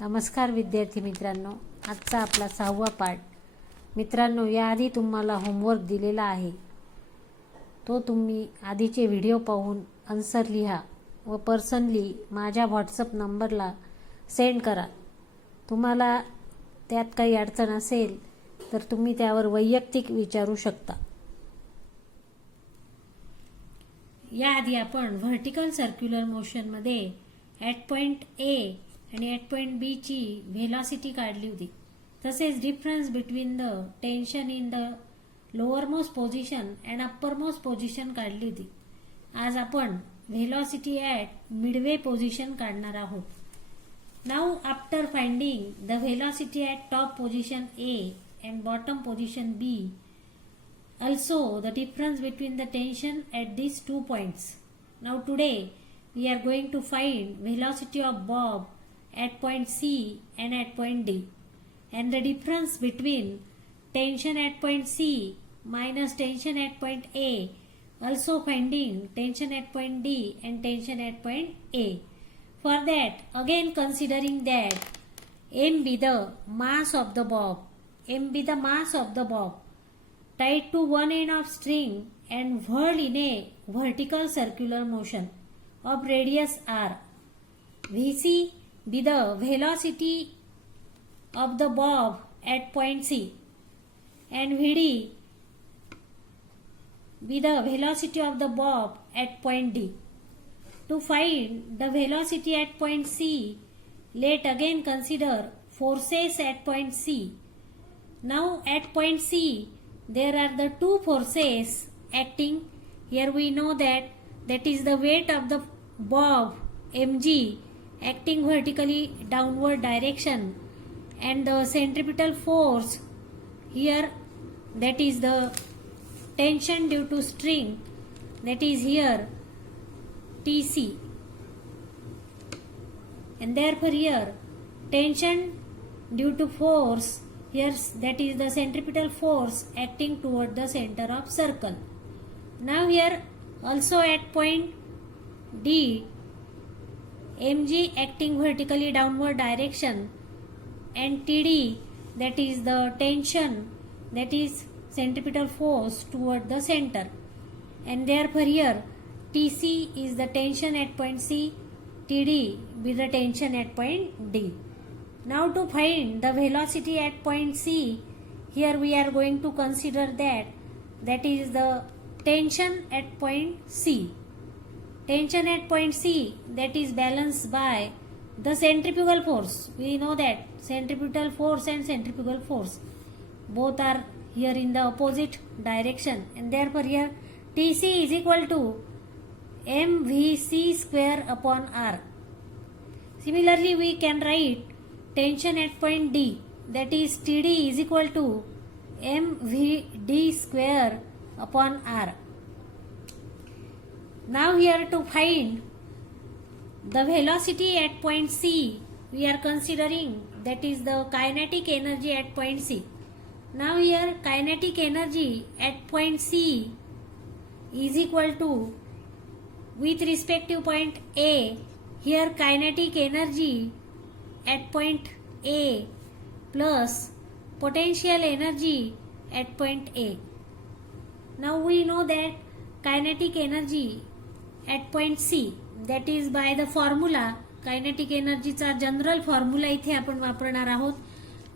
नमस्कार विद्यार्थी मित्रांनो, आजचा आपला 6वा पाठ. मित्रांनो, याआधी तुम्हाला होमवर्क दिलेला आहे. तो तुम्ही आधीचे व्हिडिओ पाहून आन्सर लिहा व पर्सनली माझ्या व्हॉट्सअप नंबरला सेंड करा. तुम्हाला त्यात काही अडचण असेल तर तुम्ही त्यावर वैयक्तिक विचारू शकता. याआधी आपण व्हर्टिकल सर्क्युलर मोशनमध्ये ॲट पॉईंट ए आणि ॲट पॉईंट बी ची व्हेलॉसिटी काढली होती. तसेच difference between the tension in the lower most position and upper most position काढली होती. आज आपण व्हेलॉसिटी ॲट मिडवे पोझिशन काढणार आहोत. Now after finding the velocity at top position A and bottom position B, also the difference between the tension at these 2 points. Now today we are going to find velocity of bob at point C and at point D, and the difference between tension at point C minus tension at point A, also finding tension at point D and tension at point A. For that, again considering that M be the mass of the bob, M be the mass of the bob tied to one end of string and whirled in a vertical circular motion of radius r. Vc be the velocity of the bob at point C and Vd be the velocity of the bob at point D. To find the velocity at point C, let again consider forces at point C. Now at point C, there are the two forces acting. Here we know that is the weight of the bob mg acting vertically downward direction, and the centripetal force here, that is the tension due to string, that is here Tc, and therefore here tension due to force here, that is the centripetal force acting toward the center of circle. Now here also at point D, mg acting vertically downward direction, and Td, that is the tension, that is centripetal force toward the center, and therefore here Tc is the tension at point C, Td be the tension at point D. Now to find the velocity at point C, here we are going to consider that is the tension at point C. Tension at point C, that is balanced by the centrifugal force. We know that centripetal force and centrifugal force both are here in the opposite direction, and therefore here Tc is equal to mvc square upon r. Similarly, we can write tension at point D, that is Td is equal to mvd square upon r. Now here to find the velocity at point C, we are considering that is the kinetic energy at point C. Now here kinetic energy at point C is equal to, with respect to point A, here kinetic energy at point A plus potential energy at point A. Now we know that kinetic energy at point C, that is by the formula, kinetic energy चा general formula इथे आपण वापरणार आहोत.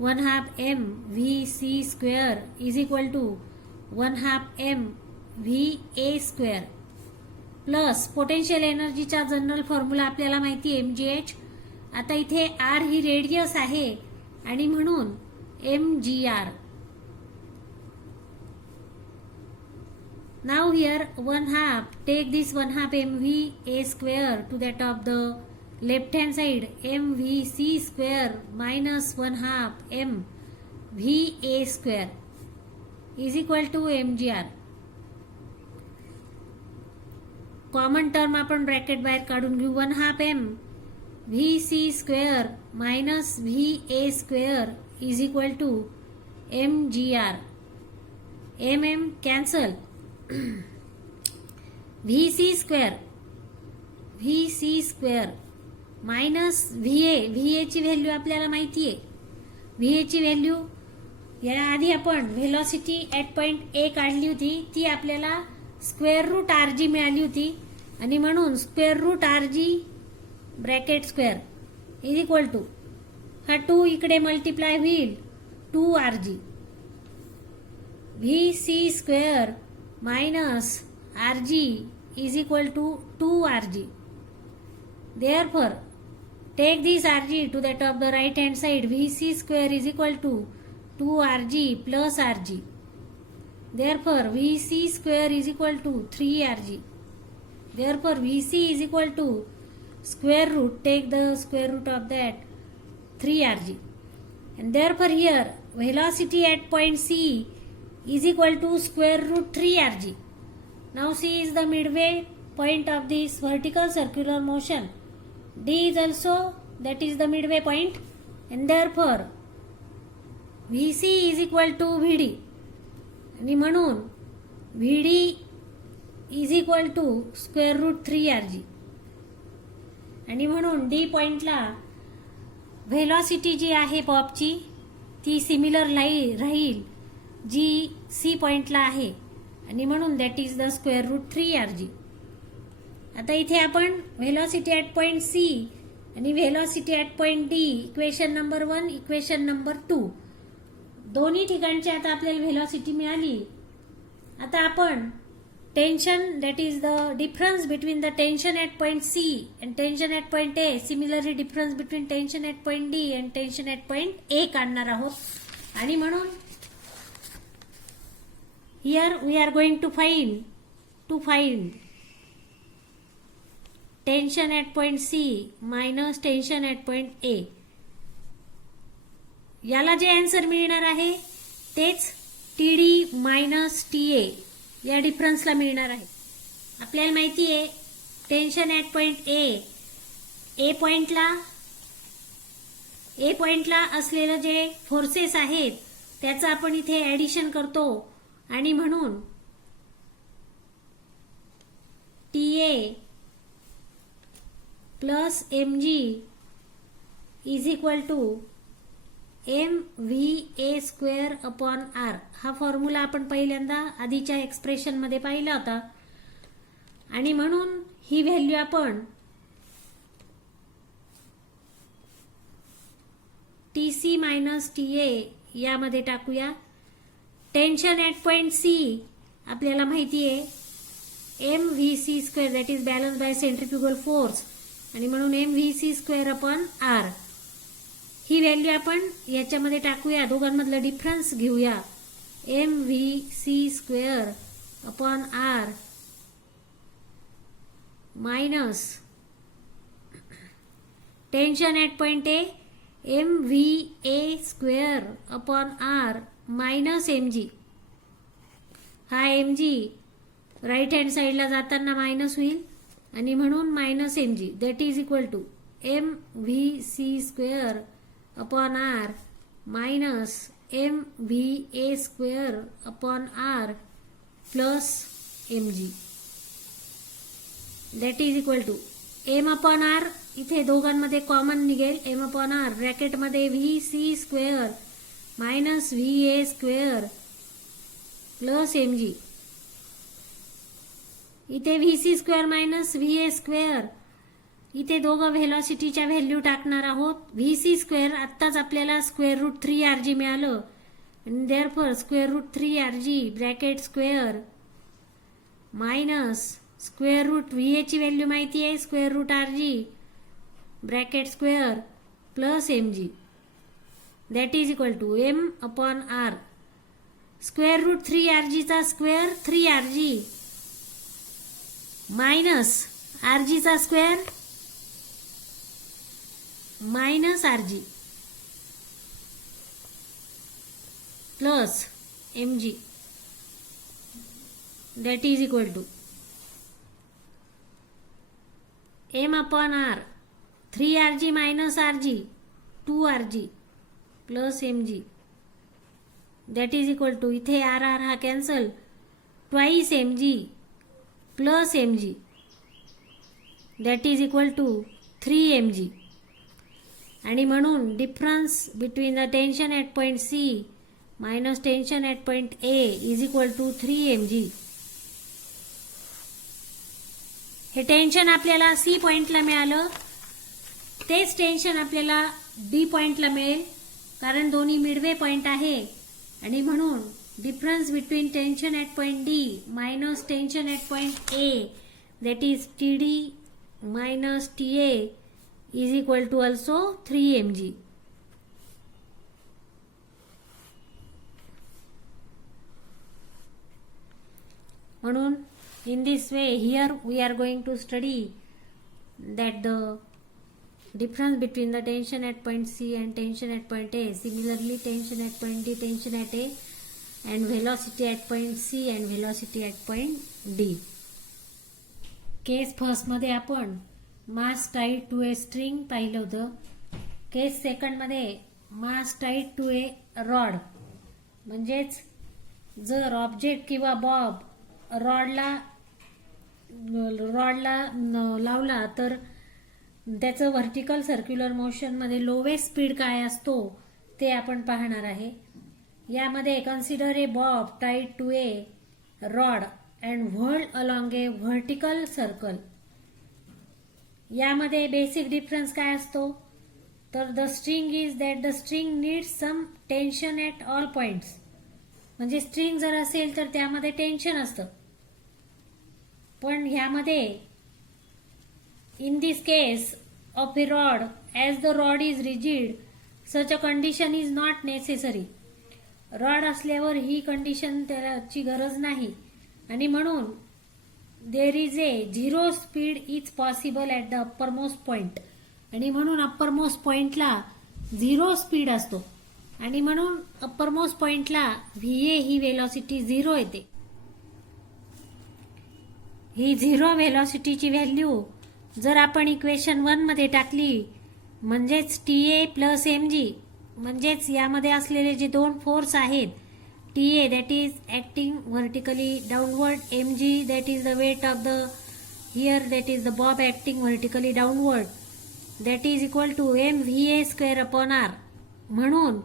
1/2 mvc square is equal to 1/2 mva square plus potential एनर्जीचा general formula आपल्याला माहिती आहे mgh. आता इथे r ही रेडियस आहे आणि म्हणून mgr. Now here 1/2, take this 1/2 mva square to that of the left hand side, mvc square minus 1/2 mva square is equal to mgr. Common term आपण ब्रॅकेट बाहेर काढून घेऊ. 1/2 m vc square minus va स्क्वेअर is equal to mgr. mm cancel. vc square minus V एची value आपल्याला माहिती आहे. V एची व्हॅल्यू या आधी आपण व्हेलॉसिटी ॲट पॉइंट ए काढली होती, ती आपल्याला स्क्वेअर रूट आर जी मिळाली होती आणि म्हणून square root R G bracket square is equal to हा 2 इकडे मल्टिप्लाय होईल 2 R G V C square minus R G is equal to 2 R G. Therefore, take this Rg to that of the right hand side. Vc square is equal to 2Rg plus Rg. Therefore, Vc square is equal to 3Rg. Therefore, Vc is equal to square root. Take the square root of that 3Rg. And therefore, here velocity at point C is equal to square root 3Rg. Now C is the midway point of this vertical circular motion. D is also that is the midway point, and therefore Vc is equal to Vd आणि म्हणून Vd is equal to square root 3Rg आणि म्हणून D पॉइंटला velocity जी आहे पॉपची ती similar राहील जी C पॉइंटला आहे आणि म्हणून that is the square root 3Rg. आता इथे आपण व्हेलॉसिटी ॲट पॉइंट सी आणि velocity at point D equation number 1 equation number 2 दोन्ही ठिकाणची आता आपल्याला व्हेलॉसिटी मिळाली. आता आपण tension that is the difference between the tension at point C and tension at point A, similarly difference between tension at point D and tension at point A काढणार आहोत. आणि म्हणून here we R going to find tension at point C minus tension at point A. याला जे answer मिळणार आहे तेच T D minus T A या डिफरन्सला मिळणार आहे. आपल्याला माहिती आहे टेन्शन ॲट पॉइंट ए पॉइंटला असलेलं जे फोर्सेस आहेत त्याचं आपण इथे ॲडिशन करतो आणि म्हणून T A plus mg is equal to mva square upon R. हा फॉर्म्युला आपण पहिल्यांदा आधीच्या एक्सप्रेशनमध्ये पाहिला होता आणि म्हणून ही व्हॅल्यू आपण टीसी मायनस टीए यामध्ये टाकूया. टेन्शन ॲट पॉइंट सी आपल्याला माहिती आहे mvc square that is balance by centrifugal force आणि म्हणून mvc स्क्वेअर अपॉन आर. ही व्हॅल्यू आपण याच्यामध्ये टाकूया, दोघांमधला डिफरन्स घेऊया. mvc square upon R minus tension at point A mva square upon R minus mg. हा mg राईट हँड साईडला जाताना मायनस होईल आणि म्हणून minus mg that is equal to mvc square upon R minus mva square upon R plus mg that is equal to m upon R. इथे दोघांमध्ये common निघेल m upon R ब्रॅकेटमध्ये vc square minus va square plus mg. इथे VC square minus VA square इथे दोघं व्हेलॉसिटीच्या value टाकणार आहोत. VC square आत्ताच आपल्याला स्क्वेअर रूट 3Rg मिळालं आणि therefore square root 3Rg bracket square minus square root व्हीएची व्हॅल्यू माहिती आहे square root Rg bracket square plus mg that is equal to m upon R. Square root 3Rg चा square 3Rg minus Rg चा square minus Rg plus mg that is equal to m upon R 3Rg minus Rg 2Rg plus mg that is equal to इथे R R हा cancel twice mg plus mg that is equal to 3 mg. आणि म्हणून difference between the tension at point C minus tension at point A is equal to 3 mg. हे tension आपल्याला C पॉइंटला मिळालं, तेच tension आपल्याला D पॉइंटला मिळेल, कारण दोन्ही मिडवे पॉइंट आहे. आणि म्हणून difference between tension at point D minus tension at point A that is T D minus T A is equal to also 3 mg. म्हणून in this way here we are going to study that the difference between the tension at point C and tension at point A, similarly tension at point D, tension at A, and velocity at point C and velocity at point D. Case first मध्ये आपण mass tied to a string पाहिलं होतं. Case second मध्ये mass tied to a rod, म्हणजेच जर object किंवा bob रॉडला लावला तर त्याचं व्हर्टिकल सर्क्युलर मोशनमध्ये लोवेस्ट स्पीड काय असतो ते आपण पाहणार आहे. यामध्ये consider a bob tied to a rod and whirled along a vertical circle. यामध्ये बेसिक डिफरन्स काय असतो तर the string is that the string needs some tension at all points. म्हणजे स्ट्रिंग जर असेल तर त्यामध्ये टेन्शन असतं, पण ह्यामध्ये in this case of a rod as the rod is rigid such a condition is not necessary. Rod असल्यावर ही कंडिशन त्याची गरज नाही, आणि म्हणून there is a zero speed is possible at the uppermost point. आणि म्हणून upper most पॉइंटला झिरो स्पीड असतो, आणि म्हणून अप्पर मोस्ट पॉइंटला व्हीए ही वेलॉसिटी 0 येते. ही 0 व्हेलॉसिटीची व्हॅल्यू जर आपण इक्वेशन 1 मध्ये टाकली, म्हणजेच T A plus M G, म्हणजेच यामध्ये असलेले जे दोन फोर्स आहेत, T A that is acting vertically downward, M G that is the weight of the here that is the bob acting vertically downward, that is equal to M V A square upon R. म्हणून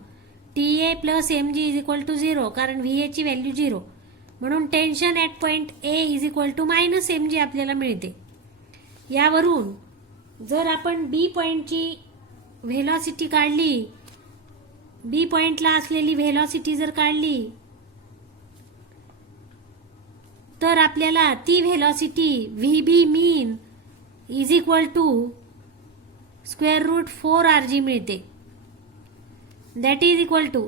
T A plus M G is equal to 0, कारण V एची value 0. म्हणून tension at point A is equal to minus M G आपल्याला मिळते. यावरून जर आपण बी पॉइंटची velocity काढली, बी पॉइंटला असलेली व्हेलॉसिटी जर काढली, तर आपल्याला ती velocity V B mean is equal to square root 4 R G मिळते. That is equal to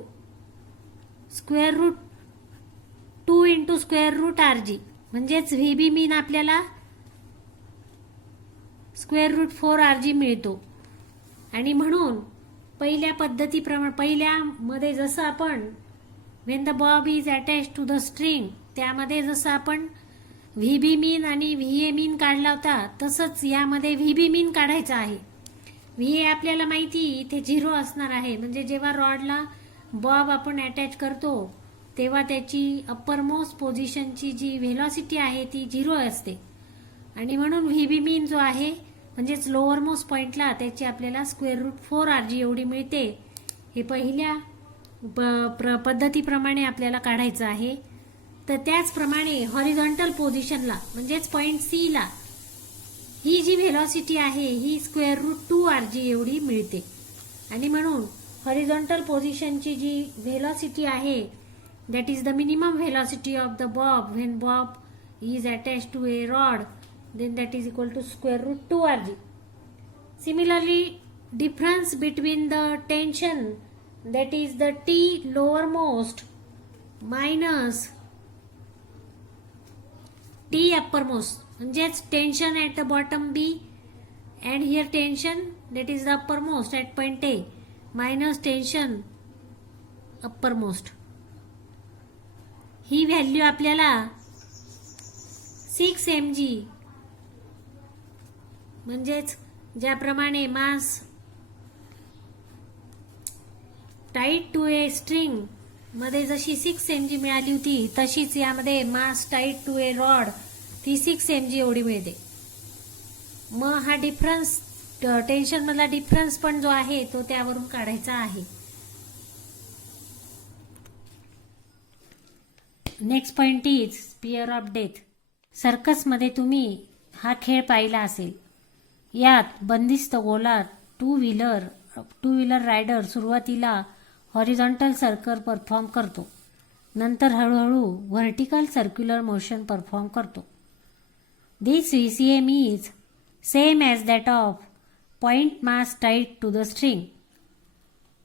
square root 2 into square root R G, म्हणजेच व्ही बी मीन आपल्याला स्क्वेअर रूट 4 आर जी मिळतो. आणि म्हणून पहिल्या पद्धतीप्रमाणे, पहिल्यामध्ये जसं आपण when the bob is attach to the string, त्यामध्ये जसं आपण व्ही बी मीन आणि व्ही ए मीन काढला होता, तसंच यामध्ये व्ही बी मीन काढायचा आहे. व्ही ए आपल्याला माहिती इथे 0 असणार आहे, म्हणजे जेव्हा रॉडला बॉब आपण अटॅच करतो तेव्हा त्याची अप्पर मोस्ट पोझिशनची जी व्हेलॉसिटी आहे ती 0 असते. आणि म्हणून व्ही बी मीन जो आहे, म्हणजेच लोअर मोस्ट पॉइंटला त्याची आपल्याला स्क्वेअर रूट 4 आर जी एवढी मिळते. हे पहिल्या पद्धतीप्रमाणे आपल्याला काढायचं आहे. तर त्याचप्रमाणे हॉरिझॉन्टल पोझिशनला, म्हणजेच पॉइंट सी ला ही जी व्हेलॉसिटी आहे ही स्क्वेअर रूट 2 आर जी एवढी मिळते. आणि म्हणून हॉरिझॉन्टल पोझिशनची जी व्हेलॉसिटी आहे that is the minimum velocity of the bob when bob is attach to a rod, then that is equal to square root 2 rg. Similarly, difference between the tension that is the T lowermost minus T uppermost, म्हणजेच tension at the bottom B and here tension that is the uppermost at point A minus tension uppermost. He value आपल्याला 6 mg, म्हणजेच ज्याप्रमाणे मास tied to a string मध्ये जशी 6 mg मिळाली होती, तशीच यामध्ये मास टाईड टू ए रॉड ती 6 mg एवढी मिळते. मग हा डिफरन्स टेन्शनमधला डिफरन्स पण जो आहे तो त्यावरून काढायचा आहे. Next point is sphere of death. सर्कसमध्ये तुम्ही हा खेळ पाहिला असेल. यात बंदिस्त गोलात टू व्हीलर रायडर सुरुवातीला हॉरिझॉन्टल सर्कल परफॉर्म करतो, नंतर हळूहळू व्हर्टिकल सर्क्युलर मोशन परफॉर्म करतो. This VCM is same as that of point mass tied to the string.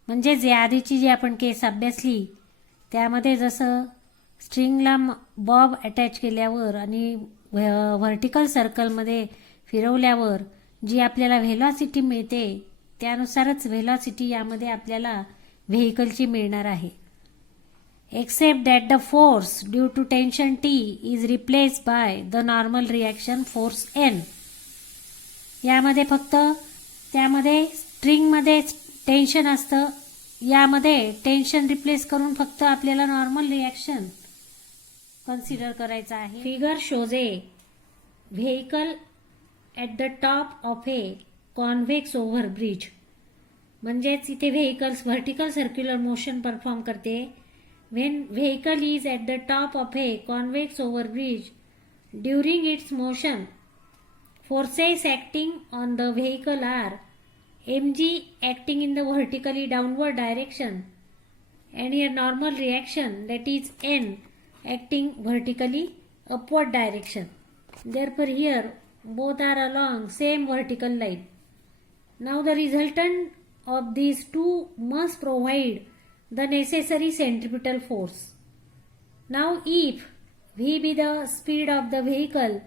म्हणजे जे आधीची जी आपण केस अभ्यासली त्यामध्ये जसं स्ट्रिंगला बॉब अटॅच केल्यावर आणि व्हर्टिकल सर्कलमध्ये फिरवल्यावर जी आपल्याला व्हेलॉसिटी मिळते त्यानुसारच व्हेलॉसिटी यामध्ये आपल्याला व्हेकलची मिळणार आहे. Except that the force due to tension T is replaced by the normal reaction force N. यामध्ये फक्त त्यामध्ये स्ट्रिंगमध्ये टेन्शन असतं, यामध्ये टेन्शन रिप्लेस करून फक्त आपल्याला नॉर्मल रिॲक्शन कन्सिडर करायचं आहे. Figure shows a vehicle at the top of a convex over bridge. म्हणजेच इथे vehicles vertical circular motion perform करते. When vehicle is at the top of a convex over bridge during its motion, forces acting on the vehicle are mg acting in the vertically downward direction and a normal reaction that is n acting vertically upward direction. Therefore here both are along same vertical line. Now the resultant of these two must provide the necessary centripetal force. Now if v be the speed of the vehicle,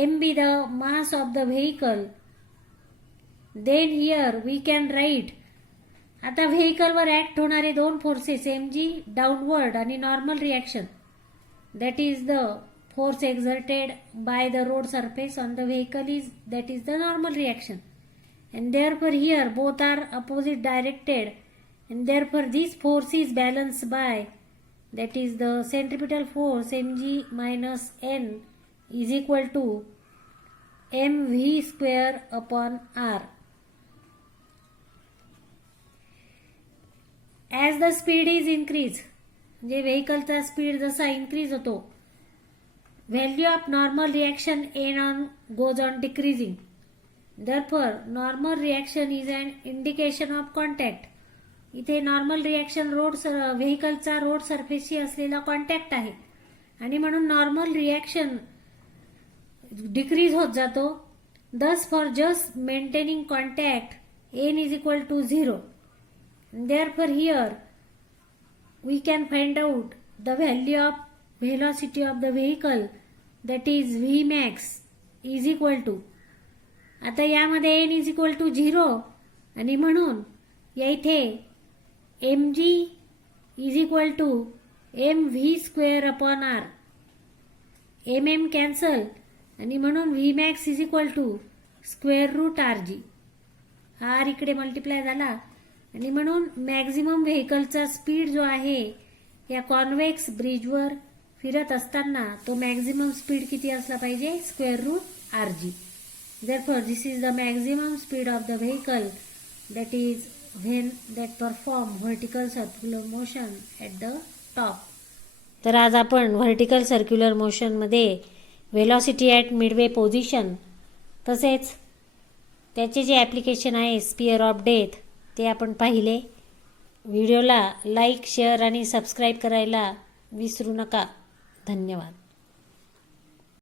m be the mass of the vehicle, then here we can write. आता व्हेकलवर act होणारे दोन forces mg downward आणि normal reaction that is the force exerted by the road surface on the vehicle is that is the normal reaction. and therefore here both are opposite directed and therefore this force is balanced by that is the centripetal force mg minus n is equal to mv square upon r. As the speed is increase, म्हणजे व्हेकलचा speed जसा increase होतो, value of normal reaction N on goes on decreasing. Therefore normal reaction is an indication of contact. इथे normal reaction व्हेकलचा road सरफेसशी असलेला contact आहे आणि म्हणून नॉर्मल रिॲक्शन डिक्रीज होत जातो. Thus for just maintaining contact n is equal to 0. Therefore here we can find out the value of velocity of the vehicle, that is Vmax is equal to. आता यामध्ये n is equal to 0 आणि म्हणून या इथे mg is equal to mv square upon r. mm cancel आणि म्हणून Vmax is equal to square root rg. हा r इकडे मल्टिप्लाय झाला आणि म्हणून मॅक्झिमम व्हेकलचा स्पीड जो आहे या कॉन्व्हेक्स ब्रिजवर फिरत असताना तो मॅक्झिमम स्पीड किती असला पाहिजे, square root rg. Therefore this is the maximum speed of the vehicle, that is when that perform vertical circular motion at the top. तर आज आपण व्हर्टिकल सर्क्युलर मोशनमध्ये वेलॉसिटी ॲट मिडवे पोझिशन तसेच त्याचे जे ॲप्लिकेशन आहे स्पियर ऑफ डेथ ते आपण पाहिले. व्हिडिओला लाईक, शेअर आणि सबस्क्राईब करायला विसरू नका. धन्यवाद.